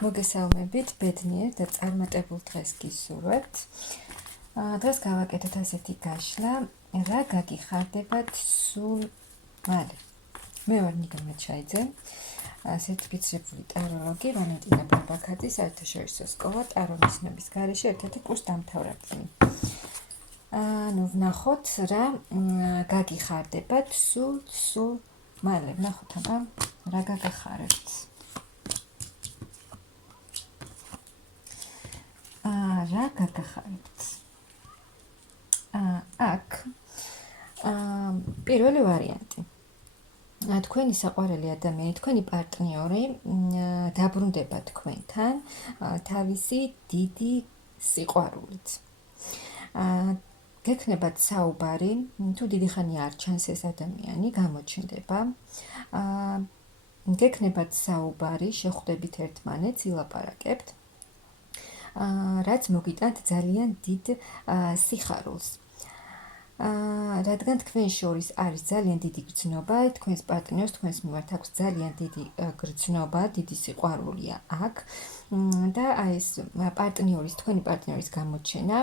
მოგესალმებით, ბედნიერ და წარმატებულ დღეს გისურვებთ. დღეს გავაკეთოთ ასეთი გაშლა, რა გაგიხარდებათ სულ მალე. მე ვარ ნიგა მაჩაიძე, სერტიფიცირებული ტაროლოგი, ვალენტინა ბაბაქაძის საერთაშორისო სკოლა ტარონის ნების გარეშე ერთ-ერთი კურს დამთავრებული. ვნახოთ რა გაგიხარდებათ სულ მალე. ვნახოთ აბა რა გაგახარებთ. რა გაგახარებთ? აქ პირველი ვარიანტი. თქვენი საყვარელი ადამიანი, თქვენი პარტნიორი დაბრუნდება თქვენთან თავისი დიდი სიყვარულით. გექნებათ საუბარი, თუ დიდი ხანი არ ჩანს ეს ადამიანი, გამოჩნდება. გექნებათ საუბარი, შეხვდებით ერთმანეთს, ილაპარაკებთ. რაც მოგიტანთ ძალიან დიდ სიხარულს. რადგან თქვენ შორის არის ძალიან დიდი გრძნობა, თქვენს პარტნიორს თქვენს მიმართ აქვს ძალიან დიდი გრძნობა, დიდი სიყვარულია აქ და ეს თქვენი პარტნიორის გამოჩენა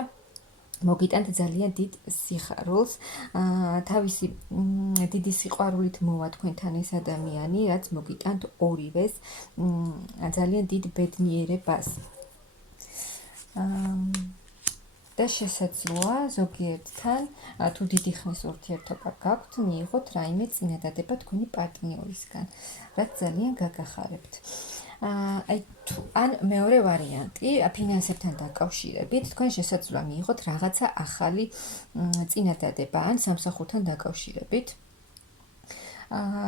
მოგიტანთ ძალიან დიდ სიხარულს. თავისი დიდი სიყვარულით მოვა თქვენთან ეს ადამიანი, რაც მოგიტანთ ორივეს ძალიან დიდ ბედნიერებას. და შესაძლოა ზოგიერთთან თუ დიდი ხნის ურთიერთობა გაქვთ, მიიღოთ რაიმე წინადადება თქვენი პარტნიორისგან, რაც ძალიან გაგახარებთ. ან მეორე ვარიანტი, ფინანსებთან დაკავშირებით, თქვენ შესაძლოა მიიღოთ რაღაცა ახალი წინადადება ან სამსახურთან დაკავშირებით.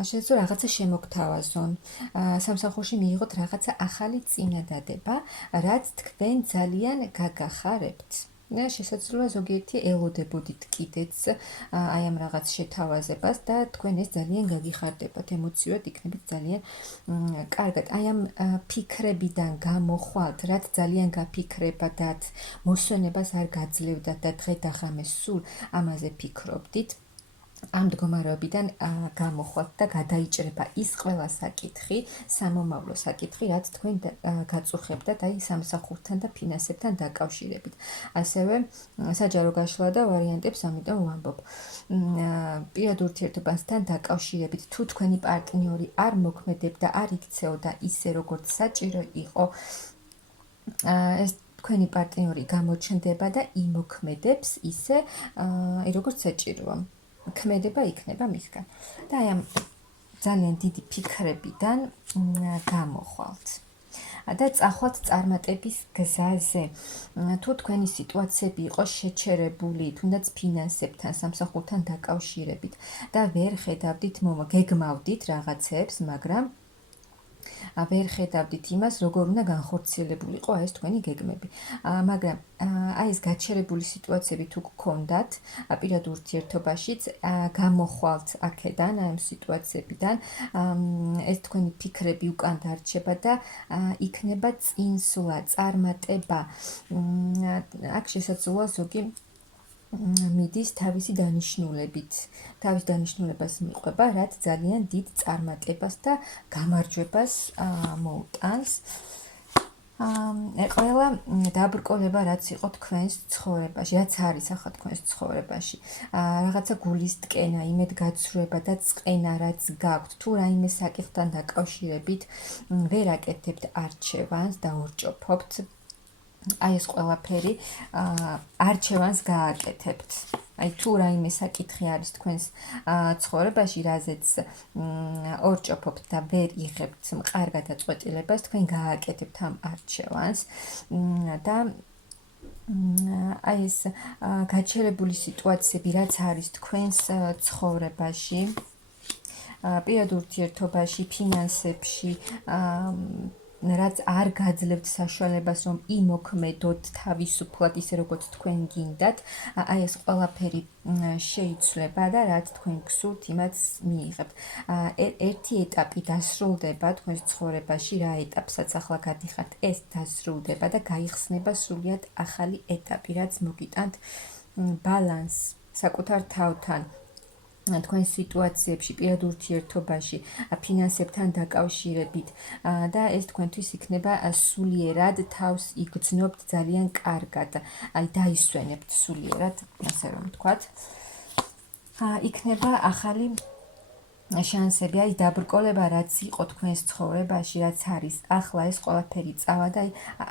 შესაძლოა რაღაცა შემოგთავაზონ, სამსახურში მიიღოთ რაღაცა ახალი წინადადება, რაც თქვენ ძალიან გაგახარებთ. შესაძლოა ზოგიერთი ელოდებოდით კიდეც აი ამ რაღაც შეთავაზებას და თქვენ ეს ძალიან გაგიხარდებათ, ემოციურად იქნებით ძალიან კარგად. აი ამ ფიქრებიდან გამოხვალთ, რაც ძალიან გაფიქრებადათ, მოსვენებას არ გაძლევდათ და დღე და ღამე სულ ამაზე ფიქრობდით. ამ მდგომარეობიდან გამოხვალთ და გადაიჭრება ის ყველა საკითხი, სამომავლო საკითხი, რაც თქვენ გაწუხებდათ აი სამსახურთან და ფინანსებთან დაკავშირებით. ასევე საჯარო გაშლა და ვარიანტებს ამიტომ ვამბობ. პირად ურთიერთობასთან დაკავშირებით, თუ თქვენი პარტნიორი არ მოქმედებდა, არ იქცეოდა ისე, როგორც საჭირო იყო, ეს თქვენი პარტნიორი გამოჩნდება და იმოქმედებს ისე, როგორც საჭიროა. ქმედება იქნება მისგან. და აი ამ ძალიან დიდი ფიქრებიდან გამოხვალთ. და წახვალთ წარმატების გზაზე. თუ თქვენი სიტუაციები იყო შეჩერებული, თუნდაც ფინანსებთან, სამსახურთან დაკავშირებით და ვერ ხედავდით გეგმავდით რაღაცებს, მაგრამ ვერ ხედავდით იმას, როგორ უნდა განხორციელებულიყო ეს თქვენი გეგმები. მაგრამ აი ეს გაჩერებული სიტუაციები თუ გქონდათ, პირად ურთიერთობაშიც, გამოხვალთ აქედან, აი ამ სიტუაციებიდან, ეს თქვენი ფიქრები უკან დარჩება და იქნება წინსვლა, წარმატება. აქ შესაძლოა ზოგი მიდის თავისი დანიშნულებით, თავის დანიშნულებას მიყვება, რაც ძალიან დიდ წარმატებას და გამარჯვებას მოუტანს. ყველა დაბრკოლება, რაც იყო თქვენს ცხოვრებაში, რაც არის ახლა თქვენს ცხოვრებაში, რაღაცა გულისტკენა, იმედგაცრუება და წყენა, რაც გაქვთ, თუ რაიმე საკითხთან დაკავშირებით ვერ აკეთებთ არჩევანს და ორჭოფობთ. აი ეს ყველაფერი არჩევანს გააკეთებთ. აი თუ რაიმე საკითხი არის თქვენს ცხოვრებაში, რაზეც ორჭოფობთ და ვერ იღებთ კარგად დაწყვეტილებას, თქვენ გააკეთებთ ამ არჩევანს და აი ეს გაჩერებული სიტუაციები, რაც არის თქვენს ცხოვრებაში, პირად ურთიერთობაში, ფინანსებში, რაც არ გაძლევთ საშუალებას, რომ იმოქმედოთ თავისუფლად, ისე როგორც თქვენ გინდათ, აი ეს ყველაფერი შეიცვლება და რაც თქვენ გსურთ, იმაც მიიღებთ. ერთი ეტაპი დასრულდება თქვენს ცხოვრებაში, რა ეტაპსაც ახლა გადიხართ, ეს დასრულდება და გაიხსნება სრულიად ახალი ეტაპი, რაც მოგიტანთ ბალანსს საკუთარ თავთან. თქვენ სიტუაციებში, პირად ურთიერთობაში, ფინანსებთან დაკავშირებით და ეს თქვენთვის იქნება სულიერად თავს იგრძნობთ ძალიან კარგად, აი დაისვენებთ სულიერად, ასე რომ ვთქვათ. იქნება ახალი შანსები, აი დაბრკოლება, რაც იყო თქვენს ცხოვრებაში, რაც არის ახლა ეს ყველაფერი წავა და აი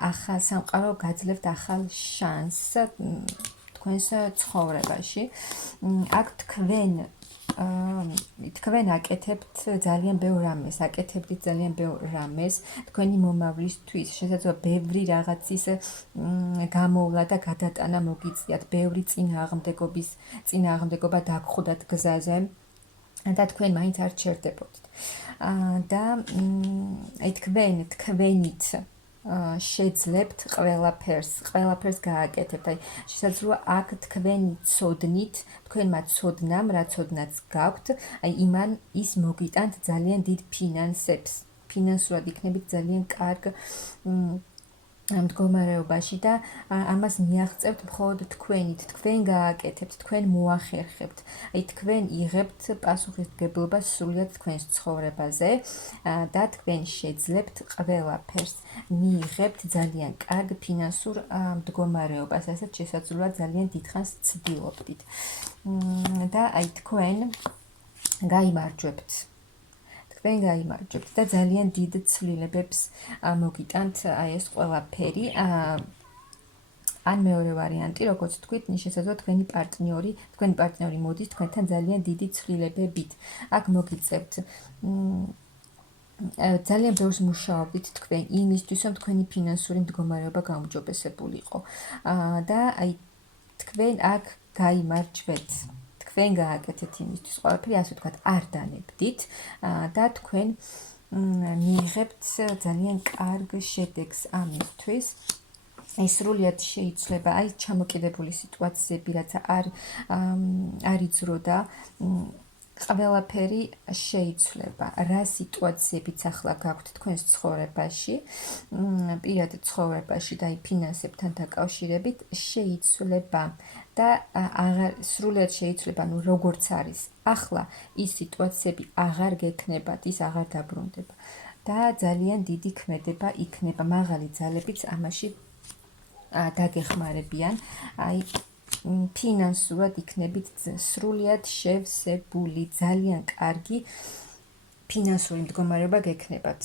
ახალ სამყარო გაძლევთ ახალ შანსს თქვენს ცხოვრებაში. აქ თქვენ აკეთებთ ძალიან ბევრ რამეს, აკეთებდით ძალიან ბევრ რამეს თქვენი მომავლისთვის, შესაძლოა ბევრი რაღაცის გამოვლა და გადატანა მოგიწიათ, ბევრი წინააღმდეგობა დაგხვდათ გზაზე და თქვენ მაინც არ ჩერდებოდით. და აი თქვენით შეძლებთ ყველაფერს გააკეთებთ. აი შესაძლოა აქ თქვენი ცოდნით, თქვენმა ცოდნამ, რა ცოდნაც გაქვთ, აი ის მოგიტანთ ძალიან დიდ ფინანსებს. ფინანსურად იქნებით ძალიან კარგ მდგომარეობაში და ამას მიაღწევთ მხოლოდ თქვენით, თქვენ გააკეთებთ, თქვენ მოახერხებთ. აი თქვენ იღებთ პასუხისმგებლობას სრულად თქვენს ცხოვრებაზე და თქვენ შეძლებთ ყველაფერს. მიიღებთ ძალიან კარგ ფინანსურ მდგომარეობას, ასეთ შესაძლოა ძალიან დიდხანს ცდილობდით. და აი თქვენ გაიმარჯვებთ. და ძალიან დიდ ცვლილებებს მოგიტანთ აი ეს ყველაფერი. ან მეორე ვარიანტი, როგორც თქვით, შესაძლოა თქვენი პარტნიორი მოდის თქვენთან ძალიან დიდი ცვლილებებით. აქ მოგიწევთ ძალიან ბევრს მუშაობდით თქვენ იმისთვის, რომ თქვენი ფინანსური მდგომარეობა გაუმჯობესებულიყო. და აი თქვენ აქ გაიმარჯვეთ. თქვენ გააკეთეთ იმისთვის ყველაფერი, ასე ვთქვათ, არ დანებდით და თქვენ მიიღებთ ძალიან კარგ შედეგს ამისთვის. ეს სრულად შეიცვლება აი ჩამოკიდებული სიტუაციები, რაც არ იცროდა, ყველაფერი შეიცვლება. რა სიტუაციებიც ახლა გაქვთ თქვენს ცხოვრებაში, პირად ცხოვრებაში და ფინანსებთან დაკავშირებით შეიცვლება და სრულად შეიცვლება, როგორც არის ახლა, ის სიტუაციები აღარ გექნებათ, ის აღარ დაბრუნდება და ძალიან დიდი ქმედება იქნება, მაღალი ძალებიც ამაში დაგეხმარებიან. აი ფინანსურად იქნებით სრულად შევსებული, ძალიან კარგი ფინანსური მდგომარეობა გექნებათ.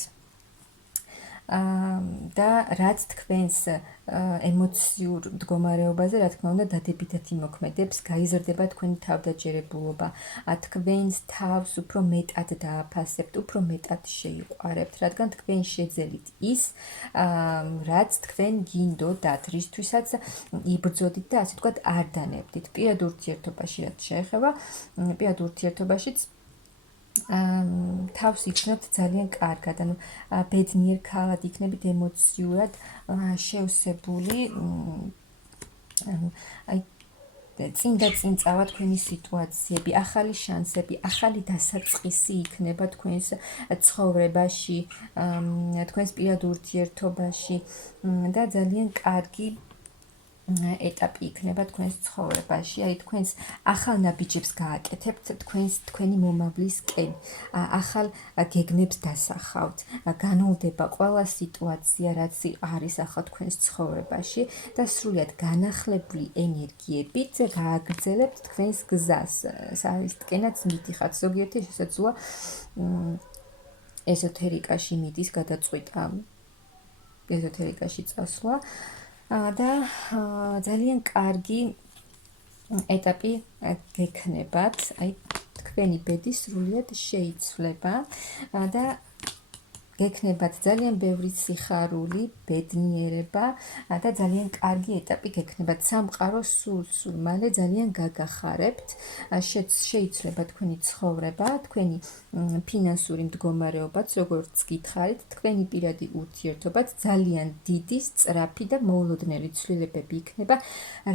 და რაც თქვენს ემოციურ მდგომარეობაზე, რა თქმა უნდა, დადებითად იმოქმედებს, გაიზრდება თქვენი თავდაჯერებულობა, თქვენს თავს უფრო მეტად დააფასებთ, უფრო მეტად შეიყვარებთ, რადგან თქვენ შეძელით ის, რაც თქვენ გინდოდათ, რისთვისაც იბრძოდით და ასე ვთქვათ, არ დანებდით. პირად ურთიერთობაში რაც შეეხება, პირად ურთიერთობაშიც თავს იქნებთ ძალიან კარგად, ანუ ბედნიერ ქალად იქნებით, ემოციურად შევსებული, აი წინ წავა თქვენი სიტუაციები, ახალი შანსები, ახალი დასაწყისი იქნება თქვენს ცხოვრებაში, თქვენს პირად ურთიერთობაში და ძალიან კარგი ეტაპი იქნება თქვენს ცხოვრებაში. აი თქვენს ახალ ნაბიჯებს გააკეთებთ თქვენი მომავლისკენ, ახალ გეგმებს დასახავთ, განულდება ყველა სიტუაცია, რაც არის ახლა თქვენს ცხოვრებაში და სრულად განახლებული ენერგიებით გააგრძელებთ თქვენს გზას. საერთკენაც მიდიხართ, ზოგიერთი შესაძლოა ეზოთერიკაში მიდის გადაწყვიტა, ეზოთერიკაში წასვლა. და ძალიან კარგი ეტაპი გექნებათ, აი თქვენი ბედი სრულად შეიცვლება და გექნებათ ძალიან ბევრი სიხარული, ბედნიერება და ძალიან კარგი ეტაპი გექნებათ. სამყარო სულ მალე ძალიან გაგახარებთ, შეიცვლება თქვენი ცხოვრება, თქვენი ფინანსური მდგომარეობაც, როგორც გითხარით, თქვენი პირადი ურთიერთობაც ძალიან დიდი, სწრაფი და მოულოდნელი ცვლილებები იქნება,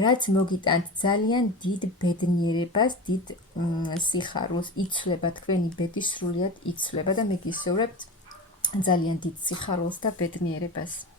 რაც მოგიტანთ ძალიან დიდ ბედნიერებას, დიდ სიხარულს, იცვლება თქვენი ბედი სრულად იცვლება და მეგისურვებთ ძალიან დიდ სიხარულს და ბედნიერებას.